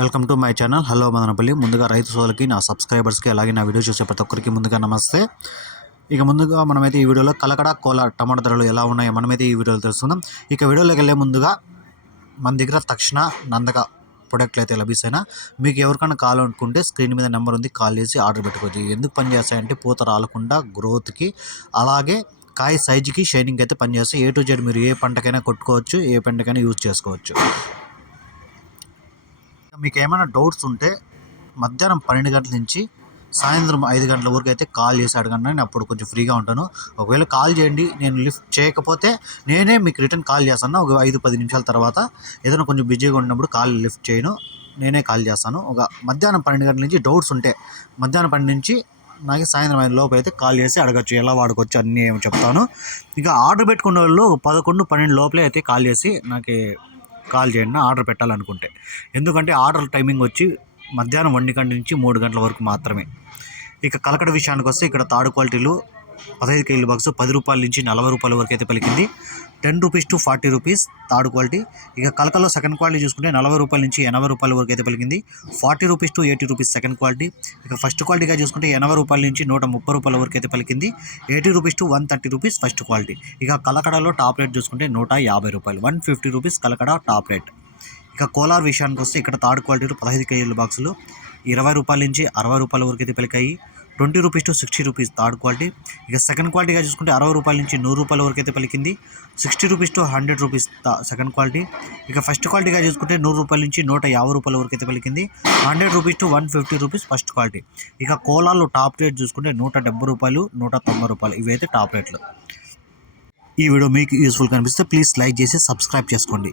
Welcome to my channel. Hello Madanapalle. ముందుగా రైతు సోదరులకి నా సబ్స్క్రైబర్స్కి అలాగే నా వీడియో చూసే ప్రతి ఒక్కరికి ముందుగా నమస్తే. ఇక ముందుగా మనమైతే ఈ వీడియోలో కలకడ కోల టమాటా ధరలు ఎలా ఉన్నాయో మనమైతే ఈ వీడియోలో తెలుసుకుందాం. ఇక వీడియోలోకి వెళ్ళే ముందుగా మన దగ్గర తక్షణ నందక ప్రొడక్ట్లు అయితే లభిస్తాయినా మీకు ఎవరికైనా కాల్ అనుకుంటే స్క్రీన్ మీద నెంబర్ ఉంది కాల్ చేసి ఆర్డర్ పెట్టుకోవచ్చు. ఎందుకు పనిచేస్తాయంటే పూత రాలకుండా గ్రోత్కి అలాగే కాయ సైజుకి షైనింగ్ అయితే పనిచేస్తాయి ఏ టు జెడ్ మీరు ఏ పంటకైనా కొట్టుకోవచ్చు ఏ పంటకైనా యూజ్ చేసుకోవచ్చు. మీకు ఏమైనా డౌట్స్ ఉంటే మధ్యాహ్నం పన్నెండు గంటల నుంచి సాయంత్రం ఐదు గంటల వరకు అయితే కాల్ చేసి అడగండి నేను అప్పుడు కొంచెం ఫ్రీగా ఉంటాను. ఒకవేళ కాల్ చేయండి నేను లిఫ్ట్ చేయకపోతే నేనే మీకు రిటర్న్ కాల్ చేస్తాను. ఒక ఐదు పది నిమిషాల తర్వాత ఏదైనా కొంచెం బిజీగా ఉన్నప్పుడు కాల్ లిఫ్ట్ చేయను నేనే కాల్ చేస్తాను. ఒక మధ్యాహ్నం పన్నెండు గంటల నుంచి డౌట్స్ ఉంటే మధ్యాహ్నం పన్నెండు నుంచి నాకు సాయంత్రం ఐదు లోపు అయితే కాల్ చేసి అడగచ్చు ఎలా వాడుకోవచ్చు అన్నీ చెప్తాను. ఇక ఆర్డర్ పెట్టుకున్న వాళ్ళు పదకొండు పన్నెండు లోపలే అయితే కాల్ చేసి నాకు కాల్ చేయండి ఆర్డర్ పెట్టాలనుకుంటే. ఎందుకంటే ఆర్డర్ టైమింగ్ వచ్చి మధ్యాహ్నం ఒంటి గంట నుంచి మూడు గంటల వరకు మాత్రమే. ఇక కలకడ విషయానికి వస్తే ఇక్కడ తాడు క్వాలిటీలు పదహైదు కేజీల బాక్స్ పది రూపాయల నుంచి నలభై రూపాయల వరకు అయితే పలికింది. Ten rupees to forty rupees third quality. ఇక కలకల్లో సెకండ్ క్వాలిటీ చూసుకుంటే నలభై రూపాయల నుంచి ఎనభై రూపాయల వరకు అయితే పలికింది. Forty rupees to eighty rupees second quality. ఇక ఫస్ట్ క్వాలిటీగా చూసుకుంటే ఎనభై రూపాయల నుంచి నూట ముప్పై రూపాయల వరకు అయితే పలికింది. Eighty rupees to one thirty rupees first quality. ఇక కలకడలో టాప్ రేట్ చూసుకుంటే నూట యాభై రూపాయలు one fifty rupees Kalakada top rate. ఇక కోలార్ విషయానికి వస్తే ఇక్కడ థర్డ్ క్వాలిటీలో పదహైదు కేజీల బాక్సులు. ఇరవై రూపాయల నుంచి అరవై రూపాయల వరకు అయితే పలికాయి. Twenty rupees to sixty rupees third quality. ఇక సెకండ్ క్వాలిటీగా చూసుకుంటే అరవై రూపాయల నుంచి నూరు రూపాయల వరకు అయితే పలికింది. Sixty rupees to hundred rupees second quality. ఇక ఫస్ట్ క్వాలిటీగా చూసుకుంటే నూరు రూపాయల నుంచి నూట యాభై రూపాయల వరకు అయితే పలికింది. Hundred rupees to one fifty rupees first quality. ఇక కోలాలు టాప్ రేట్ చూసుకుంటే నూట డెబ్బై రూపాయలు నూట తొంభై రూపాయలు ఇవైతే టాప్ రేట్లు. ఈ వీడియో మీకు యూస్ఫుల్ కనిపిస్తే ప్లీజ్ లైక్ చేసి సబ్స్క్రైబ్ చేసుకోండి.